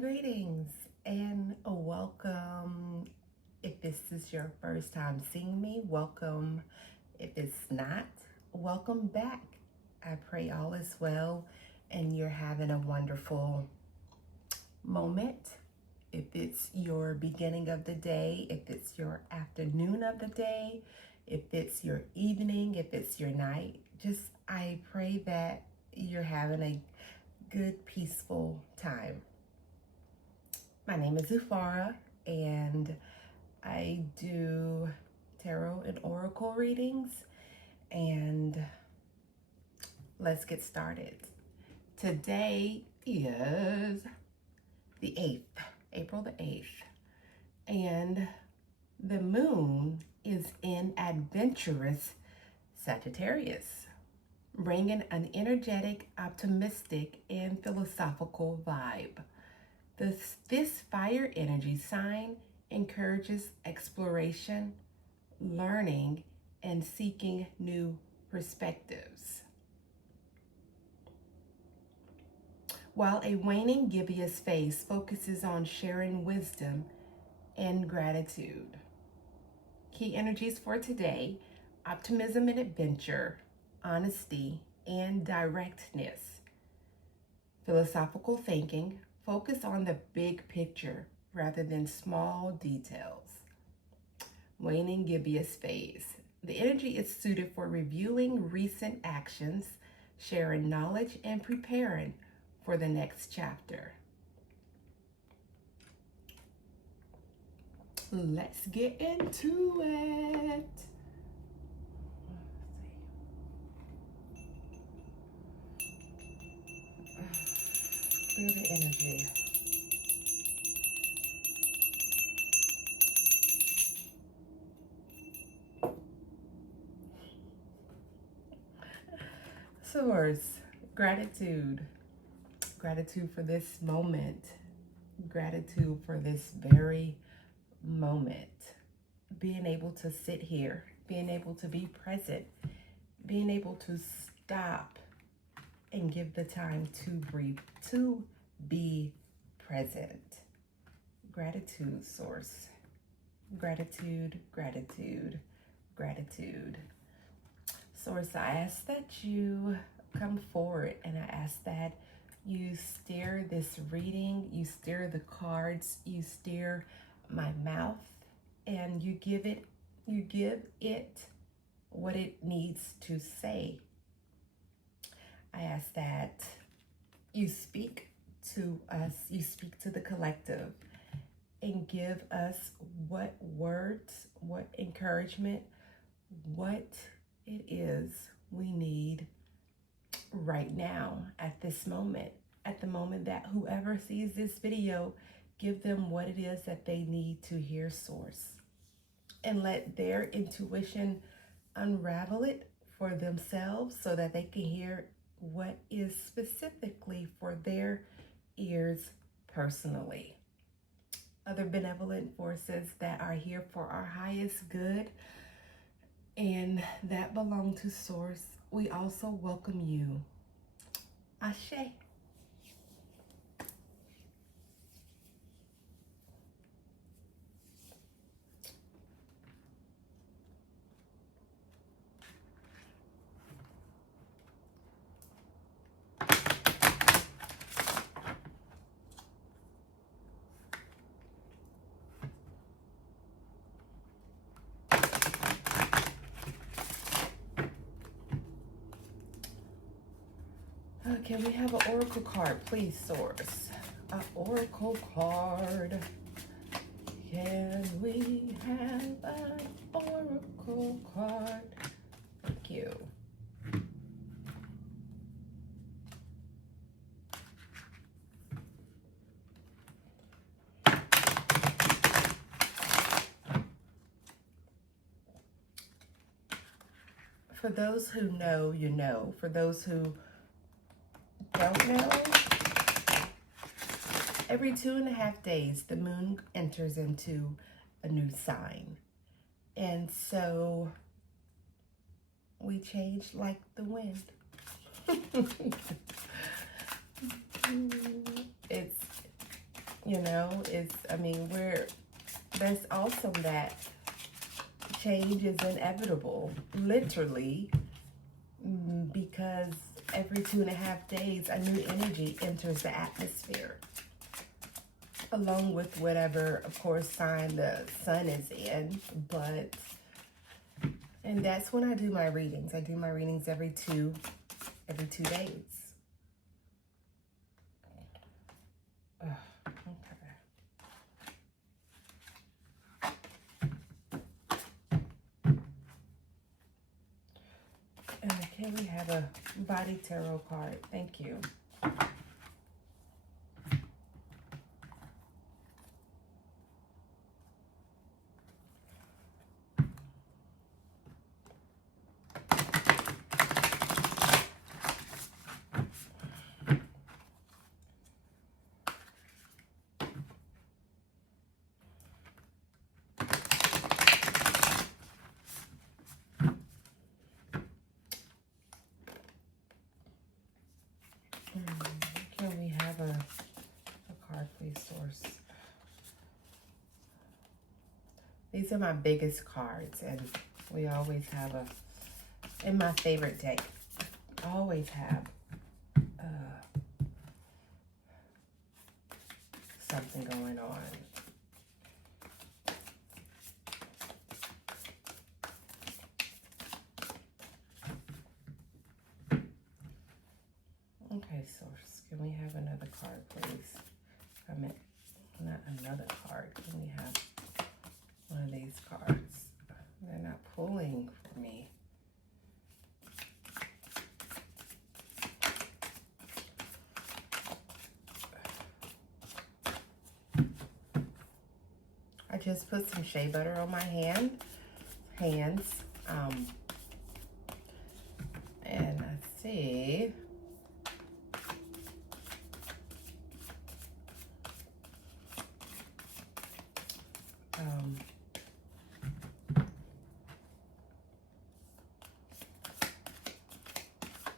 Greetings and welcome. If this is your first time seeing me, welcome. If it's not, welcome back. I pray all is well and you're having a wonderful moment. If it's your beginning of the day, if it's your afternoon of the day, if it's your evening, if it's your night, I pray that you're having a good, peaceful time. My name is Zufara, and I do tarot and oracle readings, and let's get started. Today is the 8th, April the 8th, and the moon is in adventurous Sagittarius, bringing an energetic, optimistic, and philosophical vibe. This fire energy sign encourages exploration, learning, and seeking new perspectives. While a waning gibbous phase focuses on sharing wisdom and gratitude. Key energies for today: optimism and adventure, honesty and directness, philosophical thinking, focus on the big picture rather than small details. Waning gibbous phase. The energy is suited for reviewing recent actions, sharing knowledge, and preparing for the next chapter. Let's get into it. Clear the energy. Source, gratitude. Gratitude for this moment. Gratitude for this very moment. Being able to sit here, being able to be present, being able to stop and give the time to breathe, to be present. Gratitude, source. Gratitude, gratitude, gratitude. Source, I ask that you come forward, and I ask that you steer this reading, you steer the cards, you steer my mouth, and you give it what it needs to say. I ask that you speak to us, you speak to the collective, and give us what words, what encouragement, what it is we need right now, at this moment, at the moment that whoever sees this video, give them what it is that they need to hear, source, and let their intuition unravel it for themselves so that they can hear what is specifically for their ears personally. Other benevolent forces that are here for our highest good and that belong to source, we also welcome you. Ashe. Can we have an oracle card, please, source? An oracle card. Can we have an oracle card? Thank you. For those who know, you know. For those who don't know, every 2.5 days, the moon enters into a new sign. And so we change like the wind. that's awesome that change is inevitable, literally, because every 2.5 days, a new energy enters the atmosphere, along with whatever, of course, sign the sun is in. And that's when I do my readings. I do my readings every two days. Okay, we have a body tarot card. Thank you. Can we have a card, please, Source? These are my biggest cards, and we always have in my favorite deck, I always have something going on. Okay, Source, can we have another card, please? I meant, not another card. Can we have one of these cards? They're not pulling for me. I just put some shea butter on my hands. And I see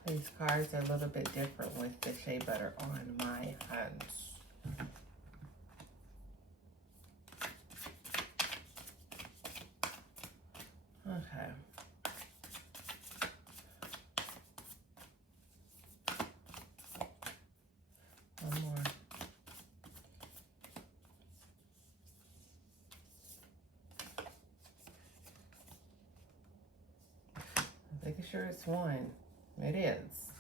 these cards are a little bit different with the shea butter on my hands. Okay. One more. I'm making sure it's one. It is.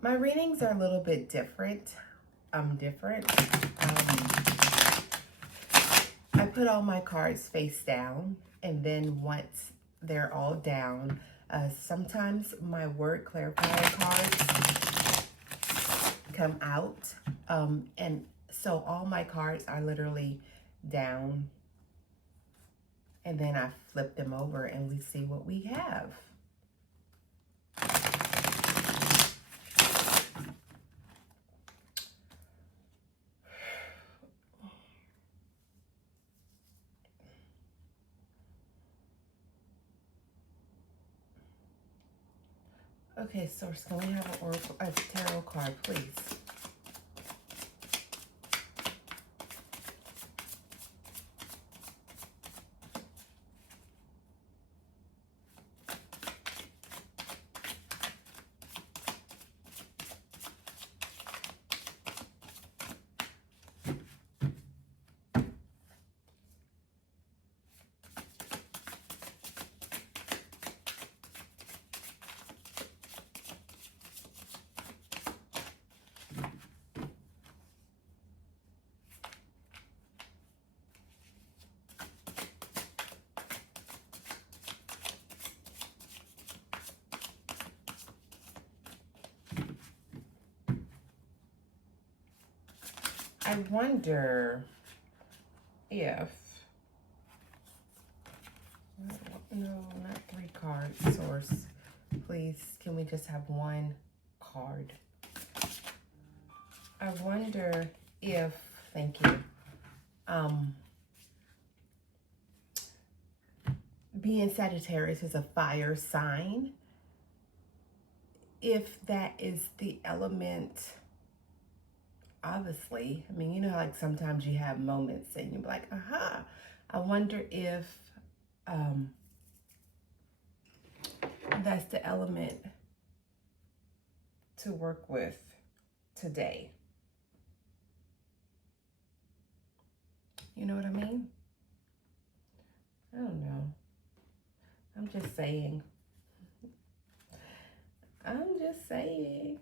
My readings are a little bit different. I put all my cards face down, and then once they're all down, sometimes my word clarifier cards come out. And so all my cards are literally down. And then I flip them over and we see what we have. Okay, Source, can we have a tarot card, please? I wonder if, no, not 3 cards, Source. Please, can we just have one card? I wonder if, thank you, being Sagittarius is a fire sign, if that is the element, obviously, I mean, you know, like sometimes you have moments and you're like, aha, I wonder if that's the element to work with today. You know what I mean? I don't know. I'm just saying. I'm just saying.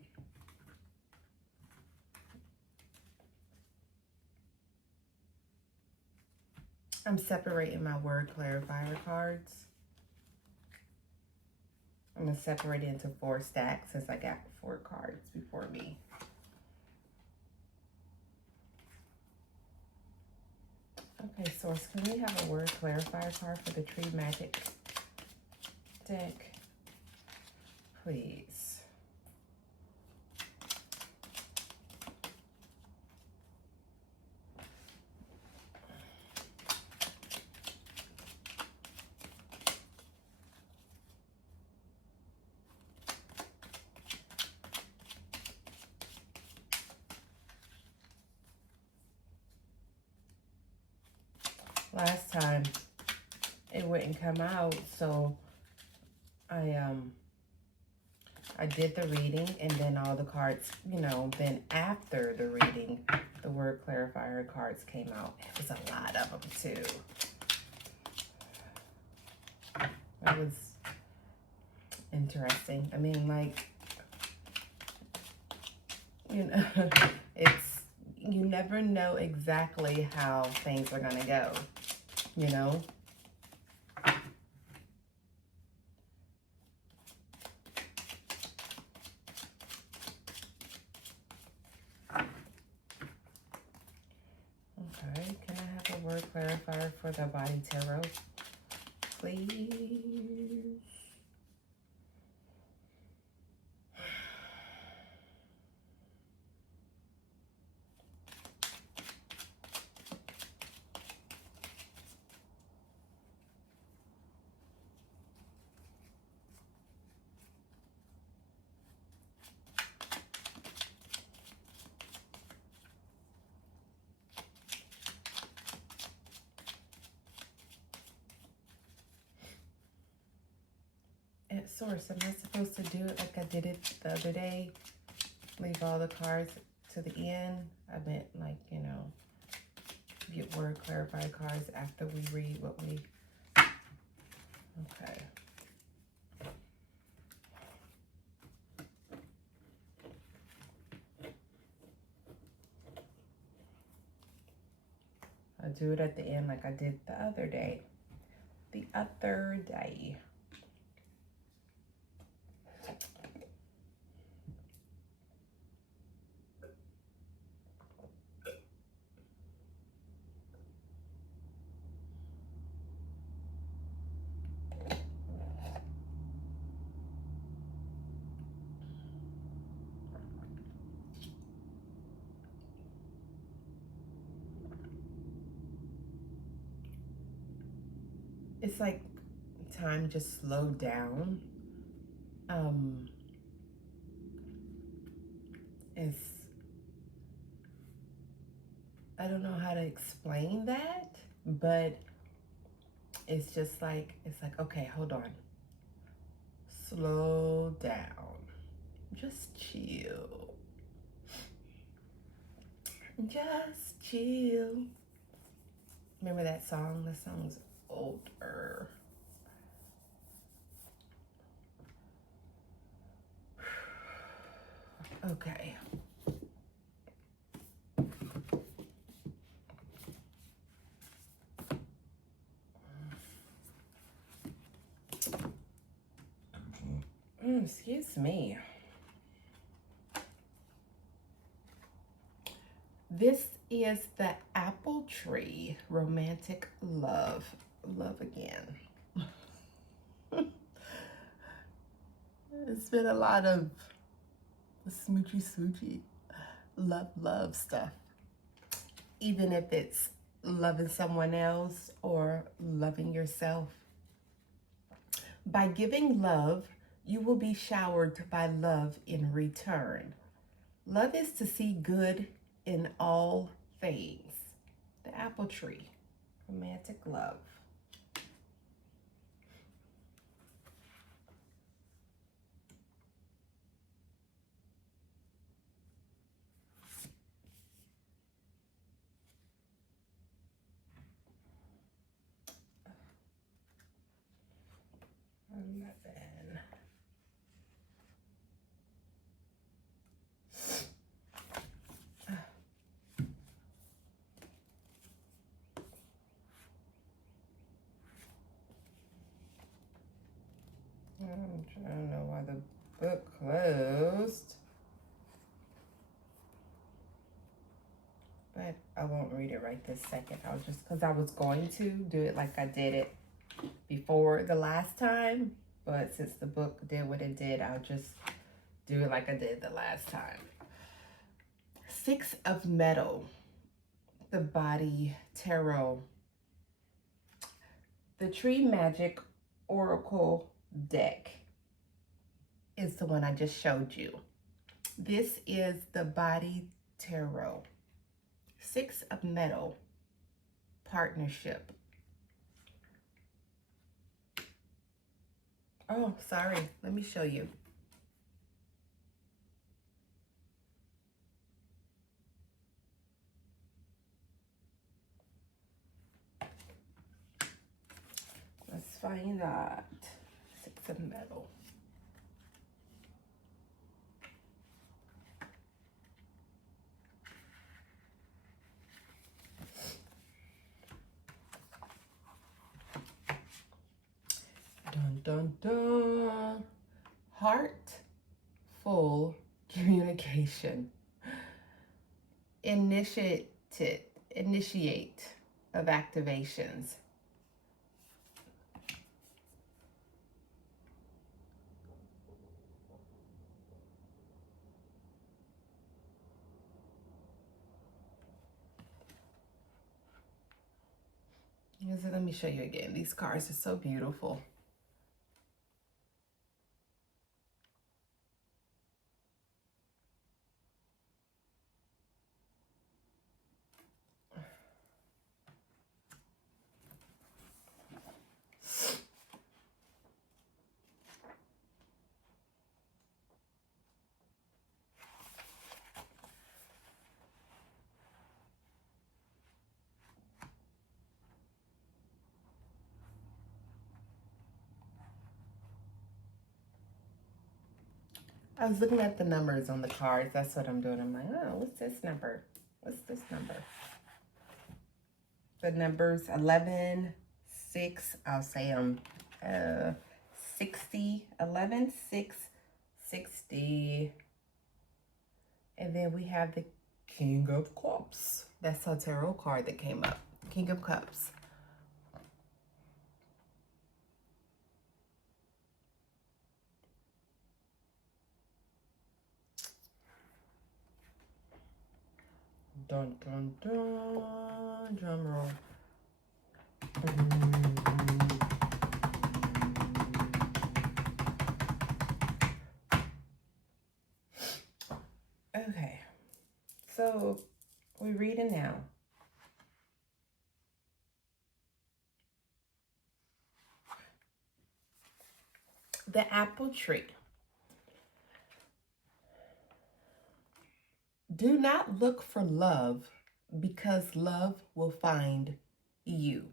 I'm separating my word clarifier cards. I'm going to separate it into 4 stacks since I got 4 cards before me. Okay, Source, can we have a word clarifier card for the Tree Magic deck? Please. Last time it wouldn't come out, so I did the reading, and then all the cards, you know, then after the reading, the word clarifier cards came out. It was a lot of them too. It was interesting. I mean, like, you know, you never know exactly how things are gonna go, you know? Okay, can I have a word clarifier for the Body Tarot, please? At Source, am I supposed to do it like I did it the other day? Leave all the cards to the end? I meant, like, you know, get word clarifier cards after we read what we... Okay. I'll do it at the end like I did the other day. The other day. It's like time just slowed down. It's, I don't know how to explain that, but it's just like, it's like, okay, hold on. Slow down. Just chill. Just chill. Remember that song? The song's older. Okay. Excuse me. This is the apple tree, romantic love. Love again. It's been a lot of smoochy love stuff. Even if it's loving someone else or loving yourself. By giving love, You will be showered by love in return. Love is to see good in all things. The apple tree, romantic love. I'm trying to know why the book closed. But I won't read it right this second. I'll just, because I was going to do it like I did it before the last time. But since the book did what it did, I'll just do it like I did the last time. 6 of Metal, the Body Tarot, the Tree Magic Oracle deck is the one I just showed you. This is the Body Tarot. 6 of Metal, partnership. Oh, sorry. Let me show you. Let's find that. 6 of Metal. Dun, dun, dun. Heartful communication. Initiate of activations. Let me show you again. These cards are so beautiful. I was looking at the numbers on the cards. That's what I'm doing. I'm like, oh, what's this number? What's this number? The numbers 11, 6, I'll say them 60, 11, 6, 60. And then we have the King of Cups. That's a tarot card that came up. King of Cups. Dun, dun, dun. Drum roll. Okay. So we read it now. The apple tree. Do not look for love, because love will find you.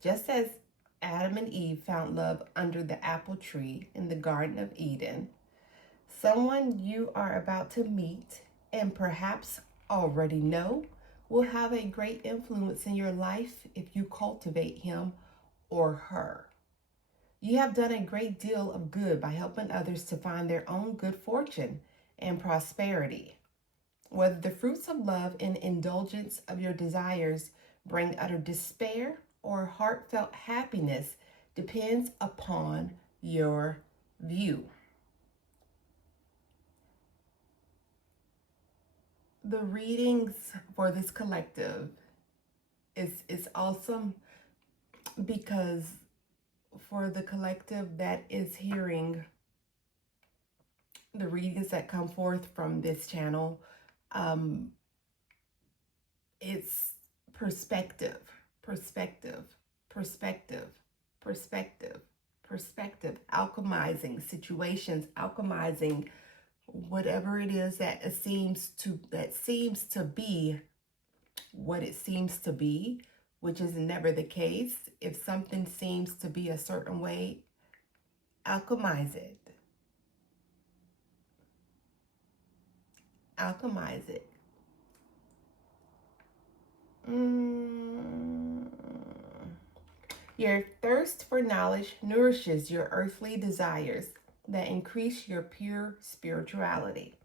Just as Adam and Eve found love under the apple tree in the Garden of Eden, someone you are about to meet and perhaps already know will have a great influence in your life if you cultivate him or her. You have done a great deal of good by helping others to find their own good fortune and prosperity. Whether the fruits of love and indulgence of your desires bring utter despair or heartfelt happiness depends upon your view. The readings for this collective is awesome because for the collective that is hearing the readings that come forth from this channel, it's perspective, perspective, perspective, perspective, perspective, alchemizing situations, alchemizing whatever it is that seems to be what it seems to be, which is never the case. If something seems to be a certain way, alchemize it. Alchemize it. Your thirst for knowledge nourishes your earthly desires that increase your pure spirituality.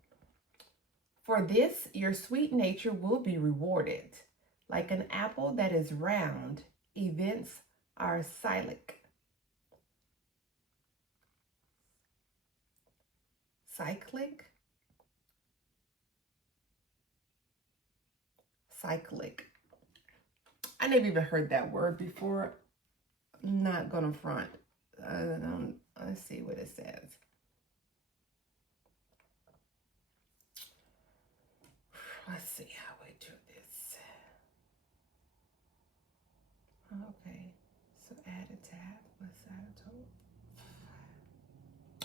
For this, your sweet nature will be rewarded. Like an apple that is round, events are cyclic. Cyclic? Cyclic. I never even heard that word before. I'm not gonna front. Let's see what it says. Let's see how we do this. Okay, so add a tab. Let's add a total.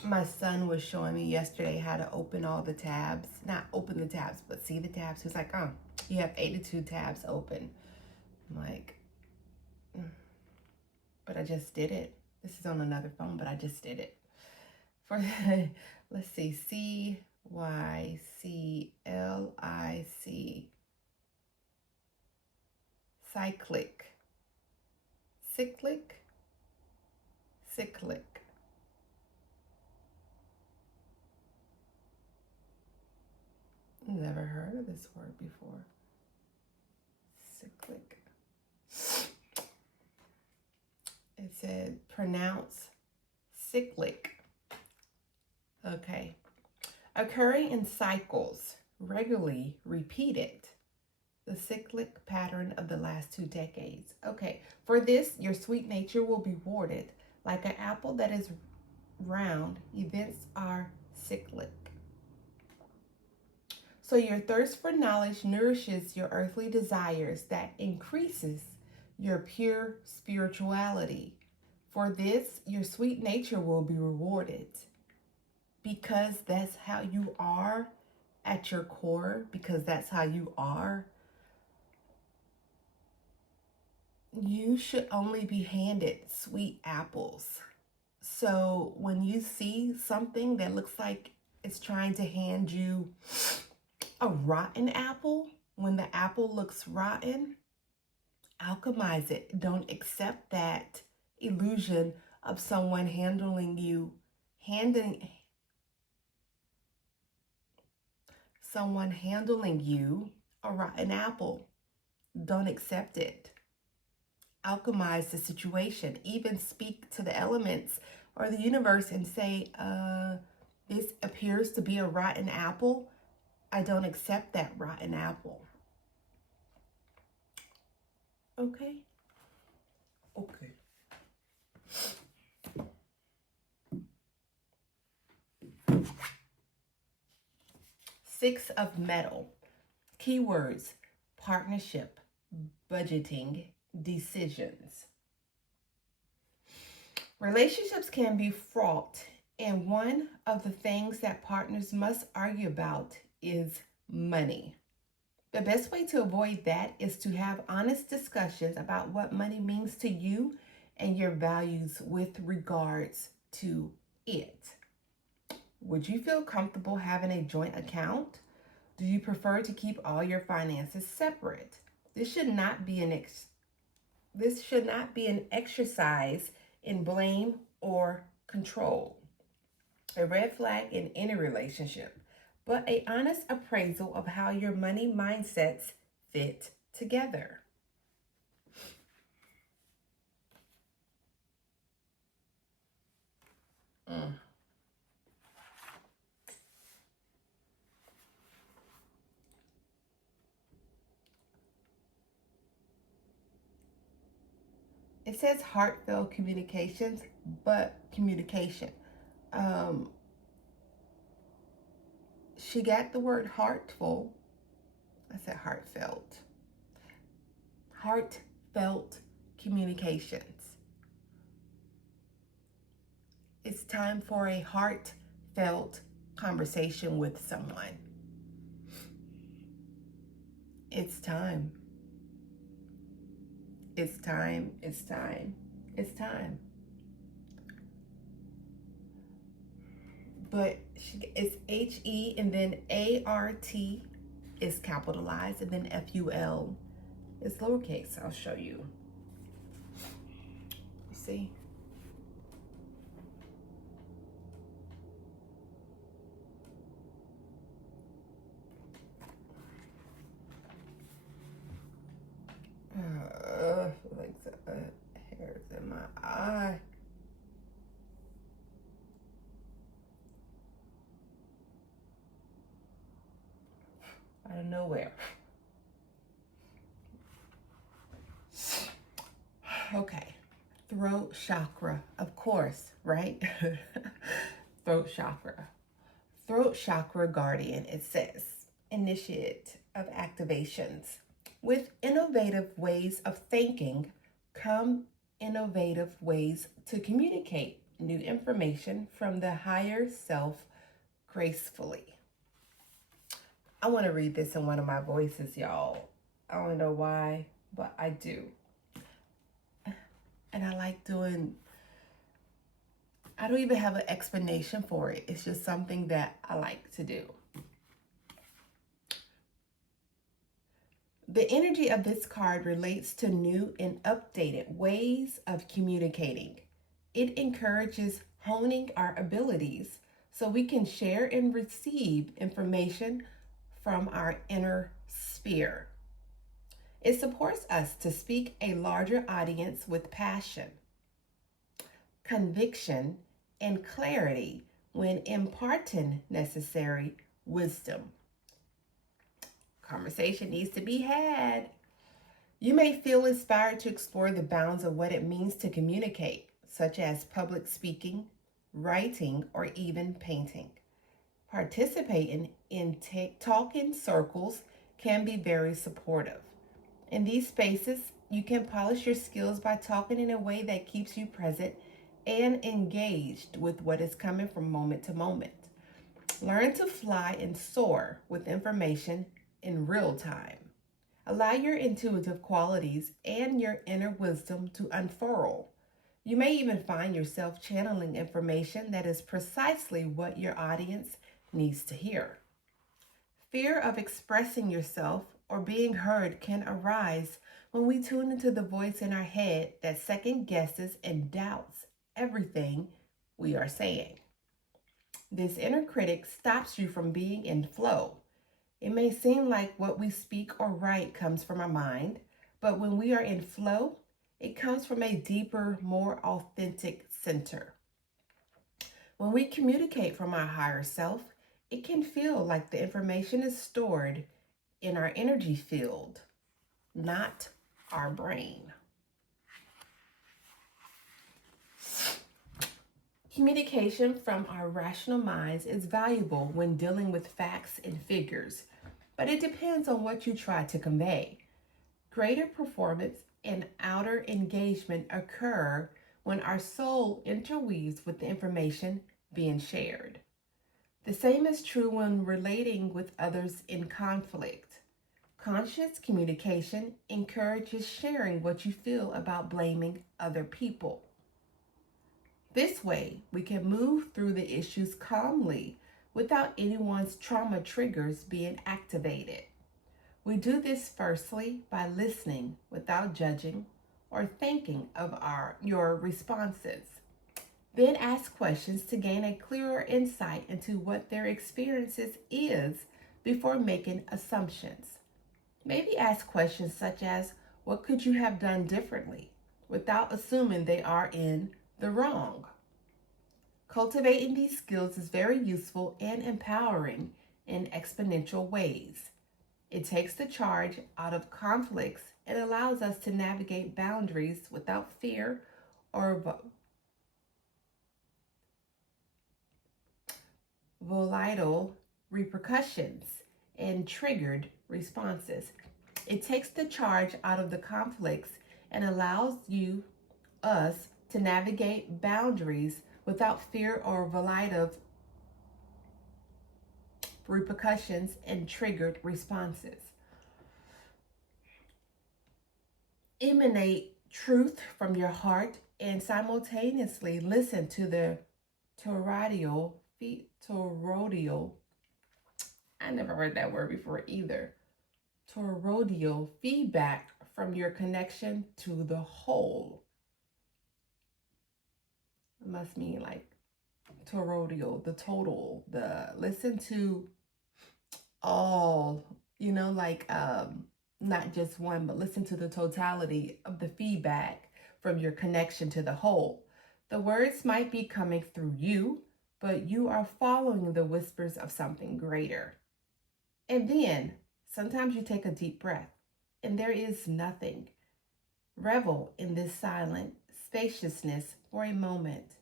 My son was showing me yesterday how to open all the tabs. Not open the tabs, but see the tabs. He's like, oh, you have 82 tabs open. I'm like, but I just did it. This is on another phone, but I just did it. For let's see, CYCLIC. Cyclic. Cyclic. Cyclic. Never heard of this word before. Cyclic. It said pronounce cyclic. Okay. Occurring in cycles, regularly repeated. The cyclic pattern of the last 2 decades. Okay. For this, your sweet nature will be rewarded. Like an apple that is round, events are cyclic. So your thirst for knowledge nourishes your earthly desires that increases your pure spirituality. For this, your sweet nature will be rewarded. Because that's how you are at your core, because that's how you are, you should only be handed sweet apples. So when you see something that looks like it's trying to hand you a rotten apple, when the apple looks rotten, alchemize it. Don't accept that illusion of someone handing you a rotten apple. Don't accept it. Alchemize the situation. Even speak to the elements or the universe and say, this appears to be a rotten apple. I don't accept that rotten apple. Okay? Okay. Six of metal. Keywords: partnership, budgeting, decisions. Relationships can be fraught, and one of the things that partners must argue about is money. The best way to avoid that is to have honest discussions about what money means to you and your values with regards to it. Would you feel comfortable having a joint account? Do you prefer to keep all your finances separate? This should not be an exercise in blame or control. A red flag in any relationship, but an honest appraisal of how your money mindsets fit together. It says heartfelt communications, but communication. Um, she got the word heartful. I said heartfelt. Heartfelt communications. It's time for a heartfelt conversation with someone. It's time. It's time. It's time. It's time. But it's HE and then ART is capitalized and then FUL is lowercase. I'll show you. You see? Like the hairs in my eye. Out of nowhere. Okay. Throat chakra, of course, right? Throat chakra. Throat chakra guardian, it says, initiate of activations. With innovative ways of thinking come innovative ways to communicate new information from the higher self gracefully. I want to read this in one of my voices, y'all. I don't know why, but I do. And I like doing, I don't even have an explanation for it. It's just something that I like to do. The energy of this card relates to new and updated ways of communicating. It encourages honing our abilities so we can share and receive information from our inner sphere. It supports us to speak a larger audience with passion, conviction, and clarity when imparting necessary wisdom. Conversation needs to be had. You may feel inspired to explore the bounds of what it means to communicate, such as public speaking, writing, or even painting. Participating in talking circles can be very supportive. In these spaces, you can polish your skills by talking in a way that keeps you present and engaged with what is coming from moment to moment. Learn to fly and soar with information in real time. Allow your intuitive qualities and your inner wisdom to unfurl. You may even find yourself channeling information that is precisely what your audience needs to hear. Fear of expressing yourself or being heard can arise when we tune into the voice in our head that second guesses and doubts everything we are saying. This inner critic stops you from being in flow. It may seem like what we speak or write comes from our mind, but when we are in flow, it comes from a deeper, more authentic center. When we communicate from our higher self, it can feel like the information is stored in our energy field, not our brain. Communication from our rational minds is valuable when dealing with facts and figures, but it depends on what you try to convey. Greater performance and outer engagement occur when our soul interweaves with the information being shared. The same is true when relating with others in conflict. Conscious communication encourages sharing what you feel about blaming other people. This way, we can move through the issues calmly without anyone's trauma triggers being activated. We do this firstly by listening without judging or thinking of your responses. Then ask questions to gain a clearer insight into what their experiences is before making assumptions. Maybe ask questions such as, what could you have done differently, without assuming they are in the wrong. Cultivating these skills is very useful and empowering in exponential ways. It takes the charge out of conflicts It allows us to navigate boundaries without fear or volatile repercussions and triggered responses. It takes the charge out of the conflicts and allows us, to navigate boundaries without fear or volatile repercussions and triggered responses. Emanate truth from your heart and simultaneously listen to the toroidal, I never heard that word before either. Toroidal feedback from your connection to the whole. It must mean like toroidal, the total, listen to all, like not just one, but listen to the totality of the feedback from your connection to the whole. The words might be coming through you, but you are following the whispers of something greater. And then sometimes you take a deep breath and there is nothing. Revel in this silent spaciousness for a moment,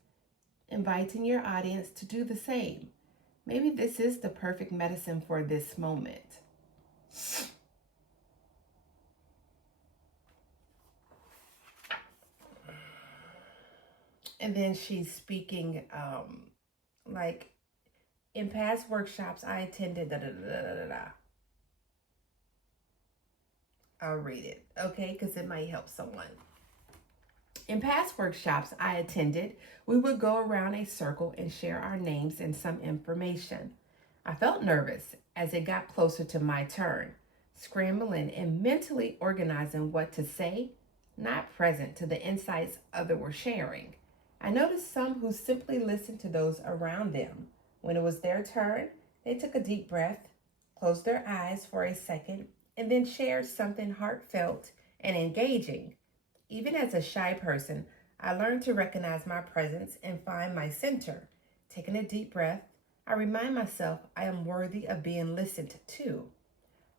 inviting your audience to do the same. Maybe this is the perfect medicine for this moment. And then she's speaking like, in past workshops I attended, da da da da da da. I'll read it, okay, because it might help someone. In past workshops I attended, we would go around a circle and share our names and some information. I felt nervous as it got closer to my turn, scrambling and mentally organizing what to say, not present to the insights others were sharing. I noticed some who simply listened to those around them. When it was their turn, they took a deep breath, closed their eyes for a second, and then shared something heartfelt and engaging. Even as a shy person, I learned to recognize my presence and find my center. Taking a deep breath, I remind myself I am worthy of being listened to.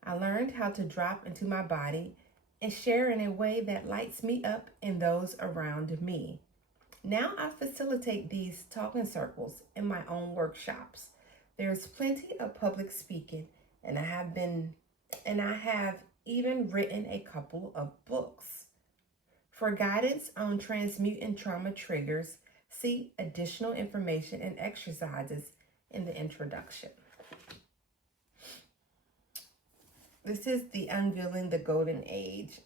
I learned how to drop into my body and share in a way that lights me up and those around me. Now I facilitate these talking circles in my own workshops. There's plenty of public speaking, and I have even written a couple of books. For guidance on transmuting trauma triggers, see additional information and exercises in the introduction. This is The Unveiling the Golden Age,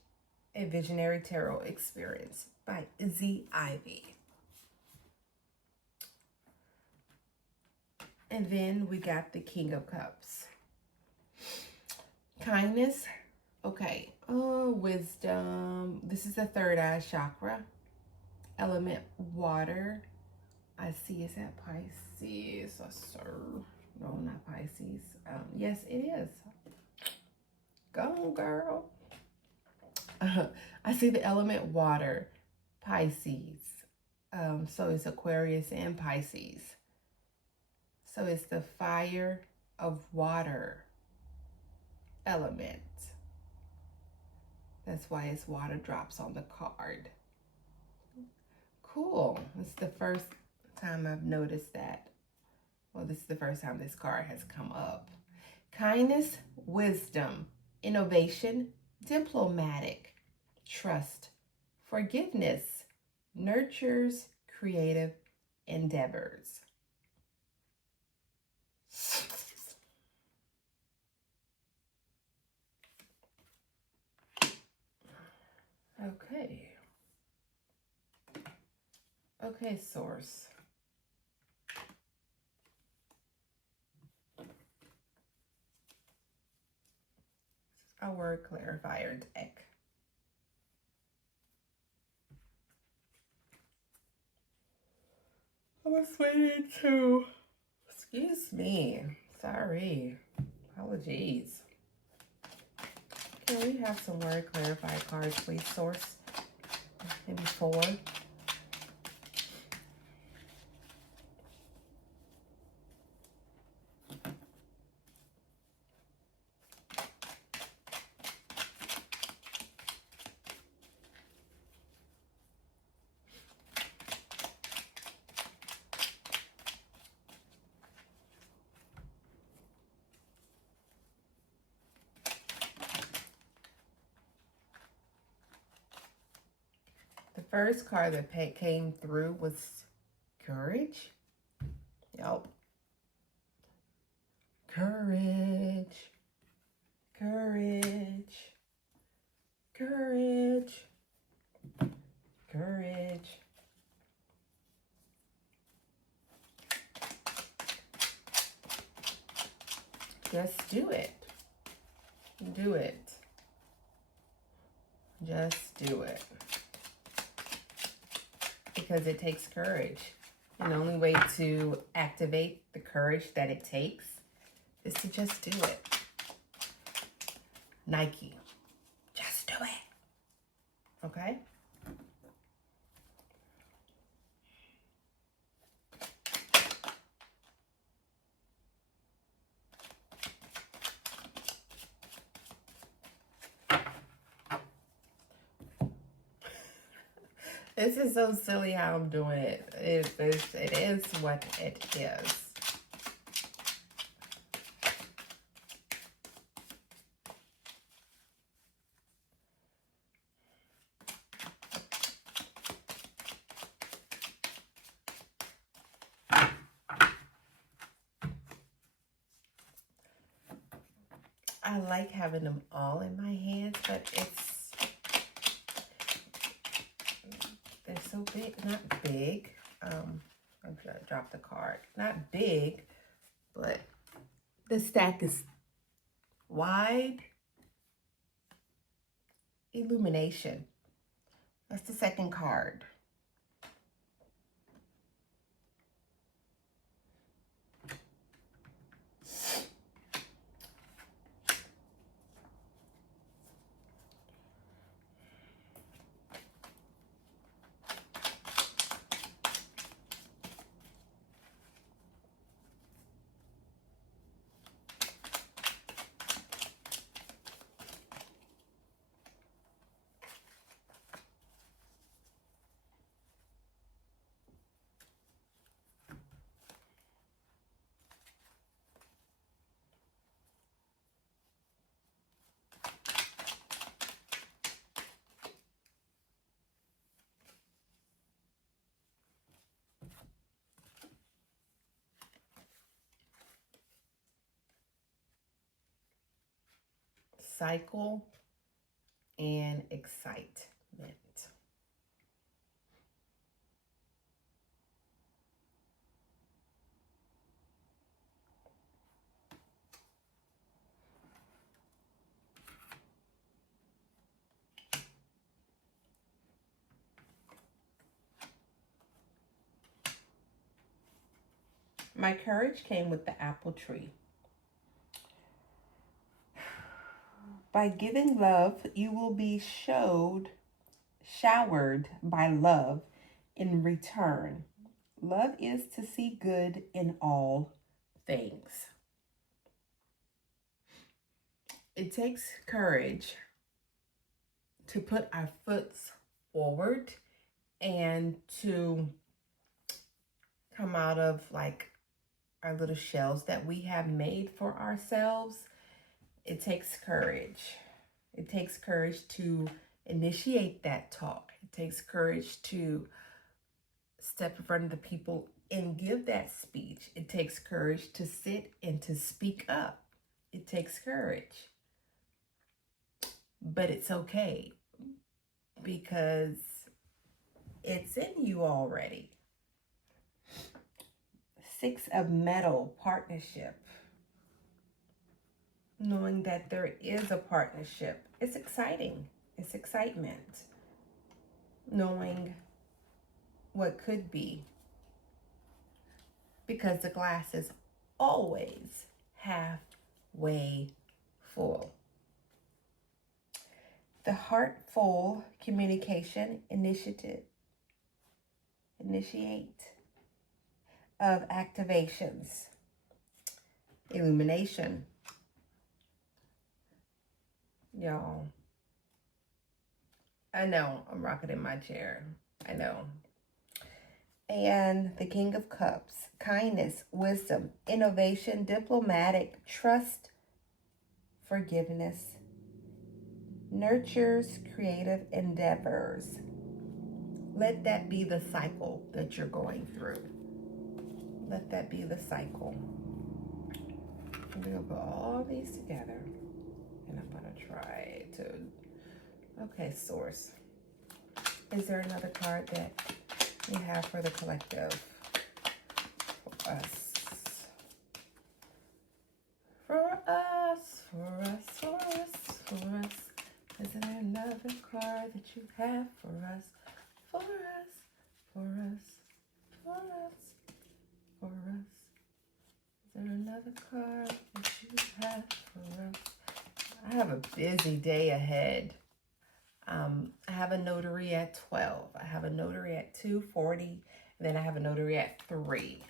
a Visionary Tarot Experience by Z. Ivy. And then we got the King of Cups. Kindness. Okay. Wisdom. This is the third eye chakra. Element water. I see. Is that Pisces? Sir. No, not Pisces. Yes, it is. Go, girl. I see the element water. Pisces. So it's Aquarius and Pisces. So it's the fire of water element. That's why it's water drops on the card. Cool. It's the first time I've noticed that. Well, this is the first time this card has come up. Kindness, wisdom, innovation, diplomatic, trust, forgiveness, nurtures creative endeavors. Okay. Okay, source. A word clarifier deck. I was waiting to, excuse me, sorry, apologies. Can we have some word clarifier cards, please, source? Maybe 4. first card that came through was courage. Yep. Courage. Courage. Courage. Courage. Just do it. Do it. Just do it. Because it takes courage. And the only way to activate the courage that it takes is to just do it. Nike, just do it. Okay? This is so silly how I'm doing it. It is what it is. I like having them all in my hands, but they're so big, not big. I dropped the card. Not big, but the stack is wide. Illumination. That's the second card. Cycle and excitement. My courage came with the apple tree. By giving love, you will be showered by love in return. Love is to see good in all things. It takes courage to put our foot forward and to come out of like our little shells that we have made for ourselves. It takes courage. It takes courage to initiate that talk. It takes courage to step in front of the people and give that speech. It takes courage to sit and to speak up. It takes courage. But it's okay because it's in you already. 6 of metal, partnership. Knowing that there is a partnership. It's exciting. It's excitement. Knowing what could be. Because the glass is always halfway full. The heartful communication initiate of activations. Illumination. Y'all, I know I'm rocking in my chair. I know. And the King of Cups. Kindness, wisdom, innovation, diplomatic, trust, forgiveness, nurtures creative endeavors, Let that be the cycle that you're going through. Let that be the cycle. I'm going to put all these together. And I'm going to try to... Okay, Source. Is there another card that you have for the collective? For us. For us. For us. For us. For us. Is there another card that you have for us? For us. For us. For us. For us. Is there another card that you have for us? I have a busy day ahead. I have a notary at 12. I have a notary at 2:40. And then I have a notary at 3.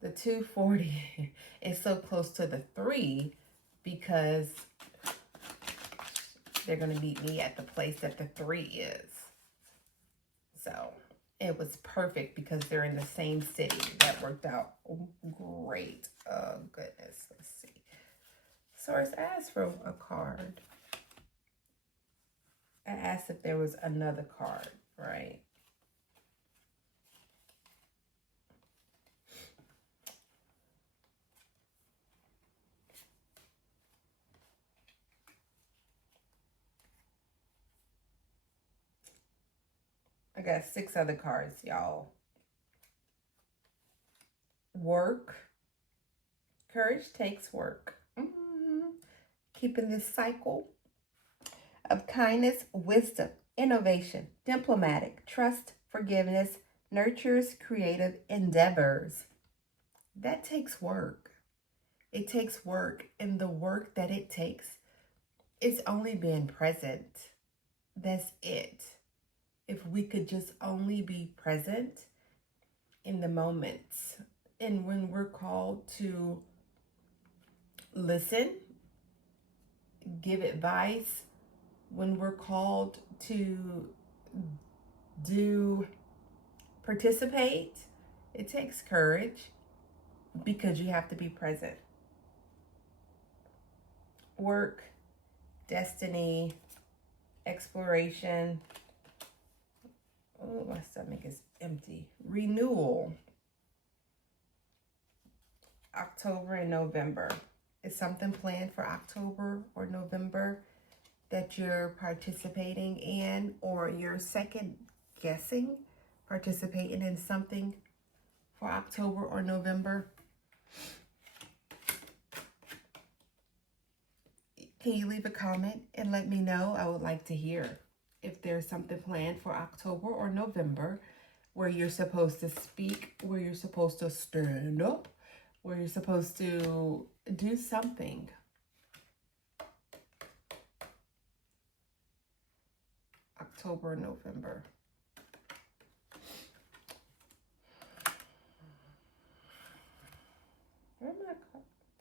The 2:40 is so close to the 3 because they're going to meet me at the place that the 3 is. So it was perfect because they're in the same city. That worked out great. Oh, goodness. Let's see. Source, asked for a card. I asked if there was another card, right? I got 6 other cards, y'all. Work. Courage takes work. Keeping this cycle of kindness, wisdom, innovation, diplomatic, trust, forgiveness, nurtures creative endeavors. That takes work. It takes work, and the work that it takes is only being present. That's it. If we could just only be present in the moments, and when we're called to listen, give advice, when we're called to participate, it takes courage because you have to be present. Work, destiny, exploration. Oh, my stomach is empty. Renewal. October and November. Is something planned for October or November that you're participating in, or you're second guessing participating in something for October or November? Can you leave a comment and let me know? I would like to hear if there's something planned for October or November where you're supposed to speak, where you're supposed to stand up, where you're supposed to do something. October, November. Where am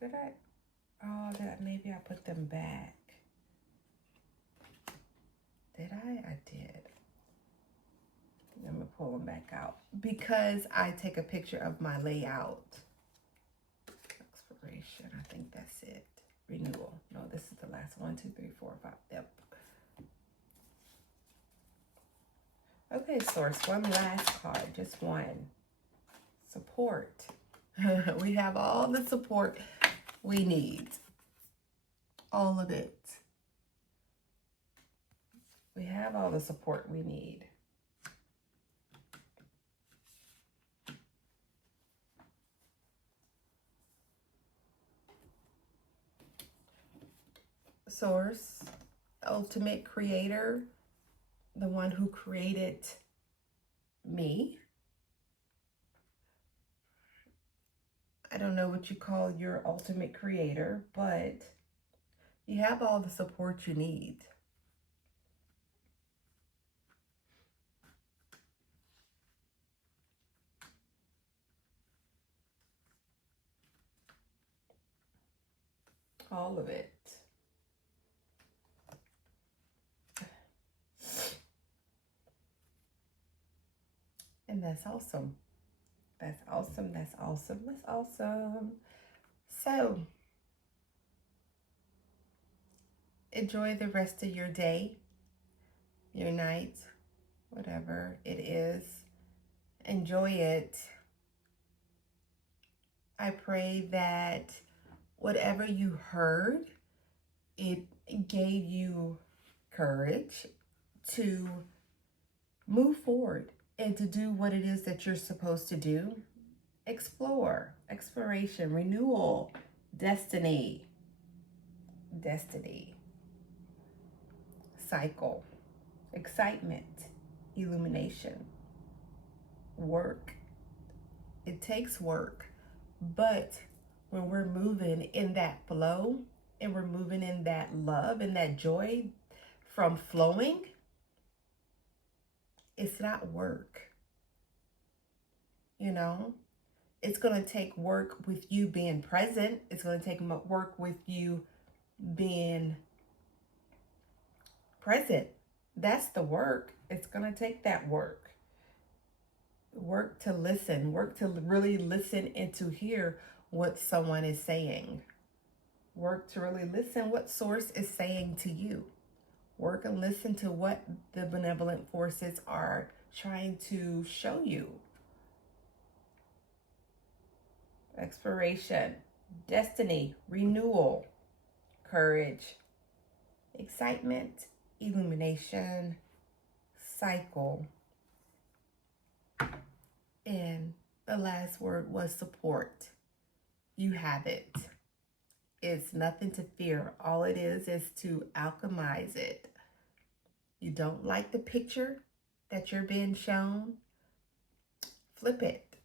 I? Maybe I put them back. Did I? I did. I'm going to pull them back out because I take a picture of my layout. Expiration, I think that's it. Renewal. No, this is the last one. 2, 3, 4, 5. Yep. Okay, Source, one last card, just one. Support. We have all the support we need. All of it. We have all the support we need. Source, ultimate creator, the one who created me. I don't know what you call your ultimate creator, but you have all the support you need. All of it. And that's awesome. That's awesome. That's awesome. That's awesome. So, Enjoy the rest of your day, your night, whatever it is. Enjoy it. I pray that whatever you heard, it gave you courage to move forward and to do what it is that you're supposed to do. Explore, exploration, renewal, destiny, cycle, excitement, illumination, work. It takes work, but when we're moving in that flow and we're moving in that love and that joy from flowing, it's not work. You know, it's going to take work with you being present. It's going to take work with you being present. That's the work. It's going to take that work. Work to listen, work to really listen and to hear what someone is saying. Work to really listen what source is saying to you. Work and listen to what the benevolent forces are trying to show you. Exploration, destiny, renewal, courage, excitement, illumination, cycle. And the last word was support. You have it. It's nothing to fear. All it is to alchemize it. You don't like the picture that you're being shown? Flip it.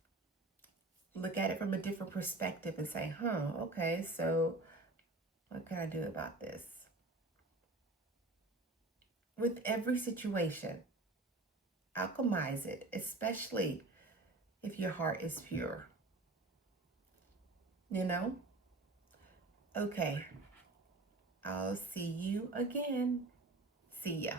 Look at it from a different perspective and say, okay, so what can I do about this? With every situation, alchemize it, especially if your heart is pure. You know? Okay. I'll see you again. See ya.